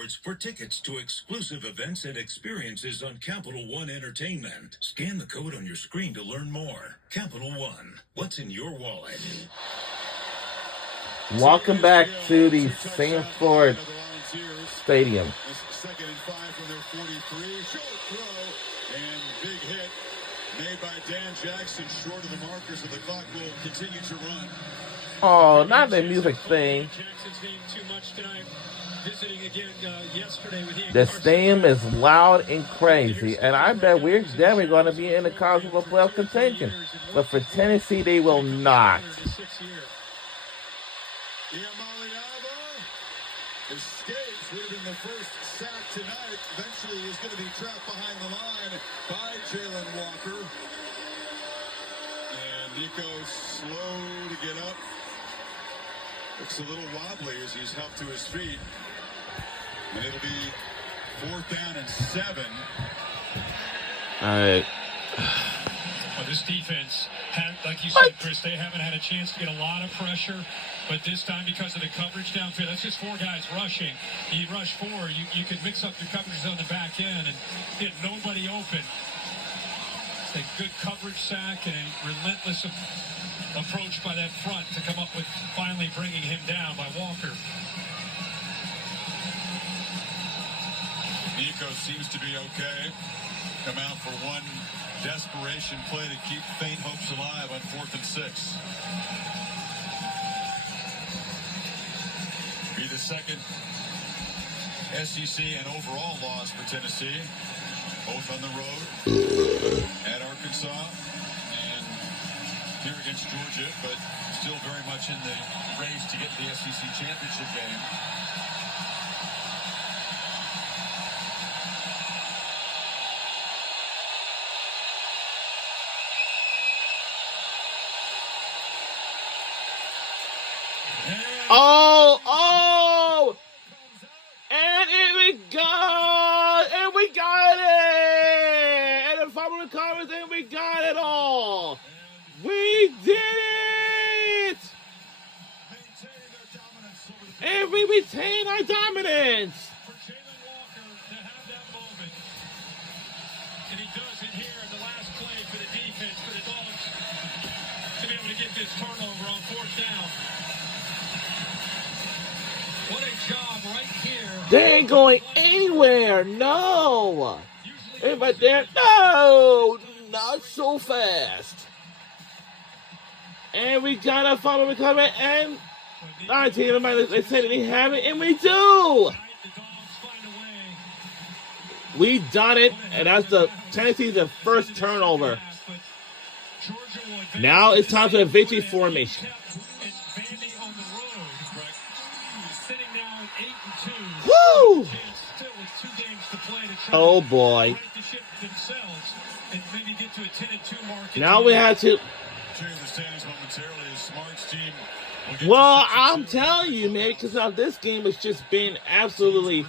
Rewards for tickets to exclusive events and experiences on Capital One Entertainment. Scan the code on your screen to learn more. Capital One, what's in your wallet? Welcome back to the Sanford Stadium. Second and 5 from their 43. Short throw and big hit made by Dan Jackson short of the markers, of the clock will continue to run. Oh, not the music thing. The stadium is loud and crazy, and I bet we're definitely going to be in the college football playoff contention. But for Tennessee, they will not. Escapes, would have been the first sack tonight. Eventually is going to be trapped behind the line by Jalen Walker. And Nico slow to get up. Looks a little wobbly as he's helped to his feet. And it'll be 4th down and 7. All right. Well, this defense, like you said, Chris, they haven't had a chance to get a lot of pressure. But this time, because of the coverage downfield, that's just 4 guys rushing. You rush 4, you could mix up your coverages on the back end and get nobody open. It's a good coverage sack and a relentless approach by that front to come up with finally bringing him down by Walker. Nico seems to be okay. Come out for one desperation play to keep faint hopes alive on 4th and 6. Be the second SEC and overall loss for Tennessee. Both on the road at Arkansas and here against Georgia, but still very much in the race to get to the SEC championship game. Oh! And we got it! And the final comments, and we got it all! We did it! And we retain our dominance! For Jalen Walker to have that moment, and he does it here in the last play for the defense, for the Dogs, to be able to get this turnover on 4th down. What a job right here. They ain't going anywhere. No. Right there. No. Not so fast. And we got a final recovery. And 19. They said they have it. And we do. We done it. And that's the Tennessee's first turnover. Now it's time for the victory formation. Woo! Oh boy. Now we have to. Well, I'm telling you, man, because now this game has just been absolutely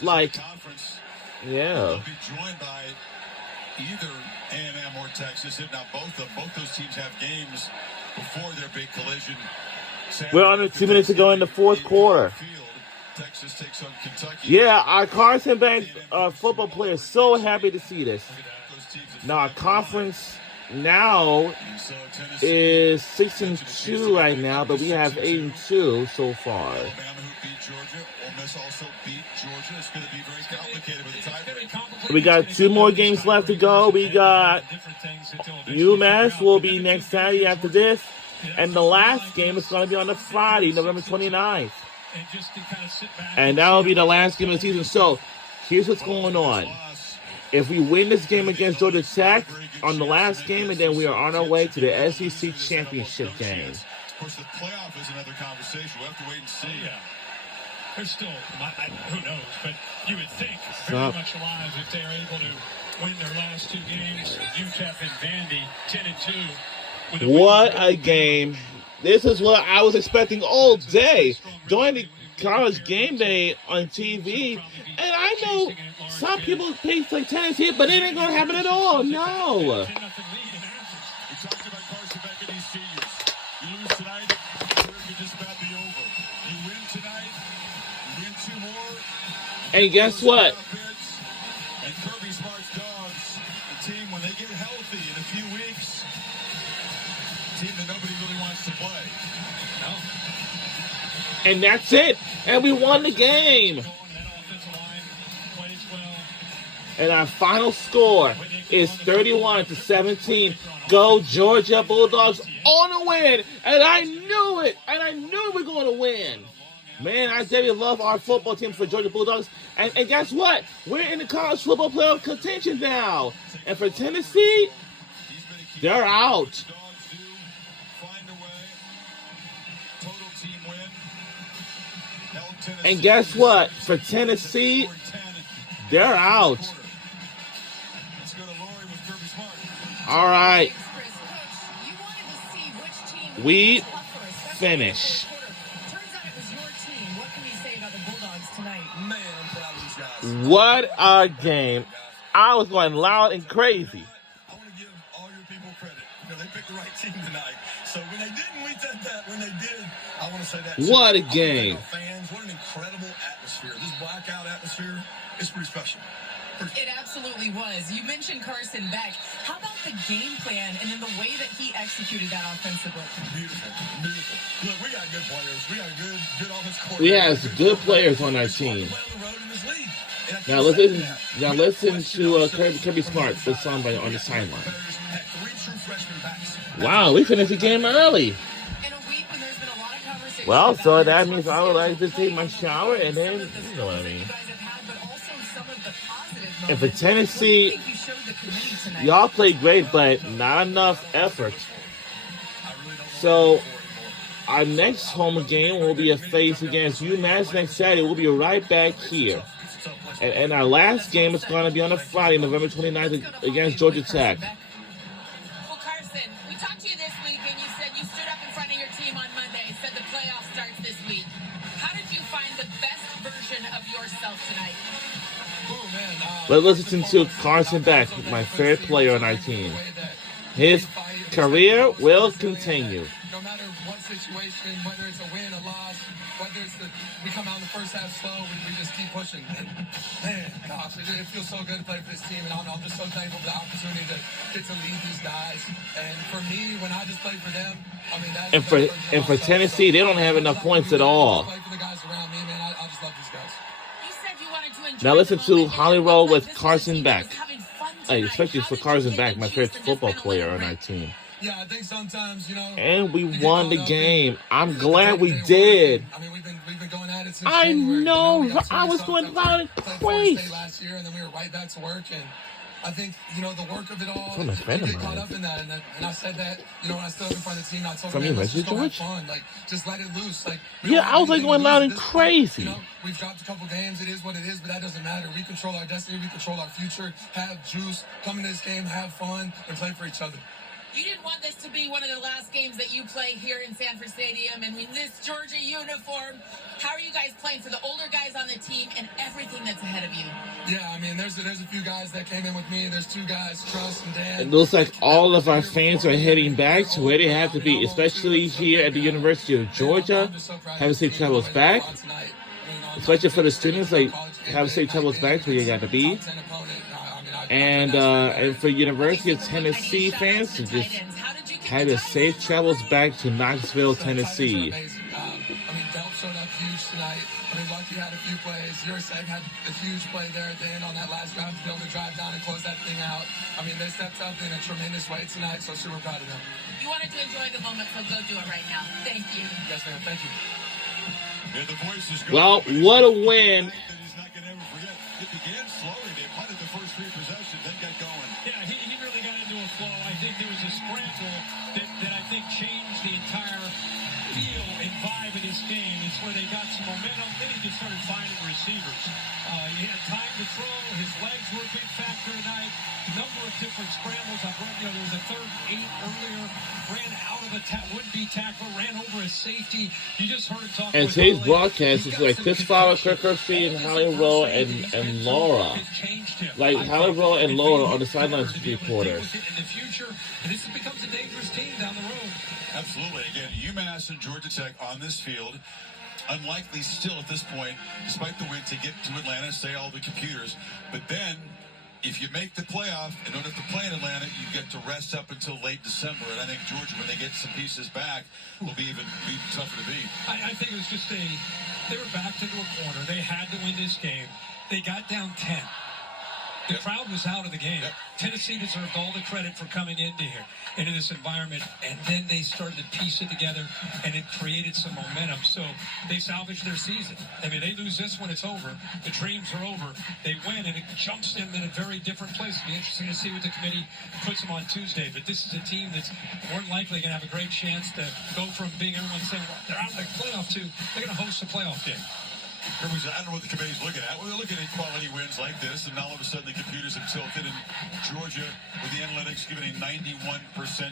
like, yeah. Joined by either A&M or Texas, if not both those teams have games before their big collision. We're under 2 minutes to go in the 4th quarter. Texas takes on Kentucky. Yeah, our Carson Banks football players so happy to see this. Now our conference now is 6-2 right now, but we have 8-2 so far. Alabama, who beat Georgia, Ole Miss also beat Georgia. It's going to be very complicated with the tiebreak. We got 2 more games left to go. We got UMass will be next Saturday after this, and the last game is going to be on the Friday, November 29th. And that will be the last game of the season. So, here's what's going on. If we win this game against Georgia Tech on the last game, and then we are on our way to the SEC championship game. Of course, the playoff is another conversation. We'll have to wait and see. Yeah. There's still, who knows, but you would think very much alive if they're able to win their last 2 games. UTEP and Vandy, 10-2. What a game. This is what I was expecting all day during the college game day on TV. And I know some people think like Tennessee, but it ain't going to happen at all. No. We talked about Carson Beck and these seniors. You lose tonight, your career could just about be over. You win tonight, you win 2 more, And guess what? And Kirby Smart's Dogs, the team, when they get healthy in a few weeks, team that nobody really wants to play. No. And that's it. And we won the game. And our final score is 31-17. Go Georgia Bulldogs on a win. And I knew it. And I knew we were going to win. Man, I definitely love our football team for Georgia Bulldogs. And guess what? We're in the college football playoff contention now. And for Tennessee, they're out. And guess what? For Tennessee, they're out. All right. We finish. What a game. I was going loud and crazy. I want to give all your people credit. You know, they picked the right team tonight. So when they didn't, we said that. When they did, I want to say that. What a game. Fans, what an incredible atmosphere. This blackout atmosphere is pretty special. It absolutely was. You mentioned Carson Beck. How about the game plan and then the way that he executed that offensively? Beautiful, beautiful. Look, we got good players. We got good offensive coordinator. We have good players on our team. Now listen to Kirby Smart, the somebody on the sideline. Wow, we finished the game early. Well, so that means I would like to take my shower and then, you know what I mean. And for Tennessee, y'all played great, but not enough effort. So our next home game will be a face against UMass next Saturday. We'll be right back here. And our last game is going to be on a Friday, November 29th against Georgia Tech. Well, Carson, we talked to you this week, and you said you stood up in front of your team on Monday, said the playoff starts this week. How did you find the best version of yourself tonight? Let's listen to Carson Beck, my favorite player on our team. His career will continue. No matter what situation, whether it's a win, a loss, whether it's we come out in the first half slow, we just keep pushing. And man, gosh, it feels so good to play for this team, and I'm just so thankful for the opportunity to get to lead these guys. And for me, when I just play for them, I mean, that's and for Tennessee, they don't have enough points at all. Play for the guys around me, man. I just love these guys. Now listen to Holly Roll with Carson Beck. Hey, especially for Carson Beck, my favorite football player on our team. Yeah, I think sometimes, you know. And we won the game. I'm glad we did. I mean, we've been going at it since I January. know. You know, I was going loud and crazy. Last year, and then we were right back to work, and I think, you know, the work of it all, I'm a fan of get caught mine. up in that, and I said that, you know, when I stood up in front of the team, I told From them, you, let's just go have George? fun, like, just let it loose. Like, Yeah, I was like going loud and crazy. You know, we've dropped a couple games, it is what it is, but that doesn't matter. We control our destiny, we control our future, have juice, come into this game, have fun, and play for each other. You didn't want this to be one of the last games that you play here in Sanford Stadium and in this Georgia uniform. How are you guys playing for the older guys on the team and everything that's ahead of you? Yeah, I mean, there's a few guys that came in with me. There's two guys, Truss and Dan. It looks like all of our fans are heading back to where they have to be, especially here at the University of Georgia. Have a safe travels back. Especially for the students, like, have a safe travels back to where you got to be. And for University of Tennessee fans to just have a safe travels back to Knoxville, Tennessee. I mean, Delp showed up huge tonight. I mean, Lucky had a few plays. Yurseg had a huge play there at the end on that last drive to be able to drive down and close that thing out. I mean, they stepped up in a tremendous way tonight, so super proud of them. You wanted to enjoy the moment, so go do it right now. Thank you. Yes, ma'am. Thank you. Yeah, the voices go. Well, what a win. He's not going to ever forget. It began slowly. They punted the first three possessions, then got going. Yeah, he really got into a flow. I think there was a scramble that I think changed the entire feel and vibe of this game. It's where they got some momentum. Then he just started finding receivers. He had time to throw. His legs were a big factor tonight. A number of different scrambles. There was a 3rd and 8 earlier. Ran out of a would-be tackle. Ran over a safety. You just heard him talk. And today's broadcast is like Chris Fowler, Kirk Herbstreit, and Holly Rowe and Laura. Like Holly Rowe and Laura on the sidelines reporters. In the future, and this becomes a dangerous team down the road. Absolutely. Again, UMass and Georgia Tech on this field. unlikely still at this point, despite the win, to get to Atlanta, say all the computers. But then, if you make the playoff and don't have to play in Atlanta, you get to rest up until late December. And I think Georgia, when they get some pieces back, will be even tougher to beat. I think it was just they were backed into a corner. They had to win this game. They got down 10. The crowd was out of the game. Tennessee deserved all the credit for coming into this environment, and then they started to piece it together, and it created some momentum. So they salvaged their season. I mean, they lose this one, it's over. The dreams are over. They win, and it jumps them in a very different place. It'll be interesting to see what the committee puts them on Tuesday. But this is a team that's more than likely going to have a great chance to go from being everyone saying, well, they're out of the playoff to they're going to host a playoff game. I don't know what the committee's looking at. Well, they're looking at quality wins like this, and all of a sudden the computers have tilted, and Georgia, with the analytics, given a 91%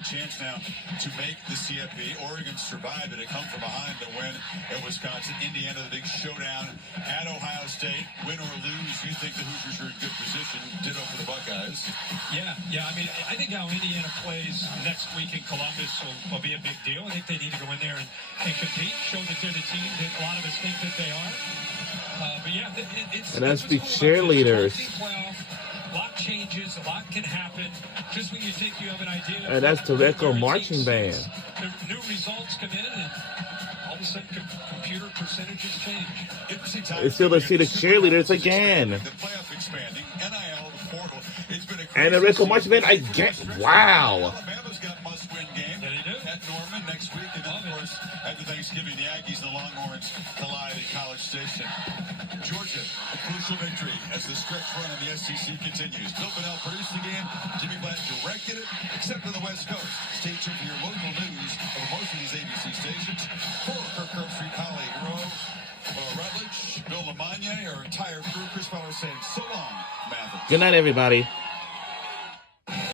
chance now to make the CFP. Oregon survived it. It come from behind to win at Wisconsin. Indiana, the big showdown at Ohio State. Win or lose, you think the Hoosiers are in good position. Ditto for the Buckeyes. Yeah. I mean, I think how Indiana plays next week in Columbus will be a big deal. I think they need to go in there and compete, show that they're the team that a lot of us think that they are. But yeah, and that's the cheerleaders. A lot changes, a lot can happen. Just when you think you have an idea. And that's the Reco marching band. The new results come in, and all of a sudden computer percentages change. It's still to see the cheerleaders again. The playoff expanding, NIL, the portal. It's been a and the Reco marching band again. Wow. Alabama's got must-win game. Yeah, they do. At Norman next week, and then of course after Thanksgiving, the Aggies and the Longhorns collide at College Station. Georgia, a crucial victory as the stretch run in the SEC continues. Bill Bonnell produced the game. Jimmy Blatt directed it, except on the West Coast. Stay tuned for your local news over most of these ABC stations. For Kirk Herbstreit, Holly Rowe, Rutledge, Bill Lamagna, our entire crew, Chris Fowler saying so long, Mathis. Good night, everybody.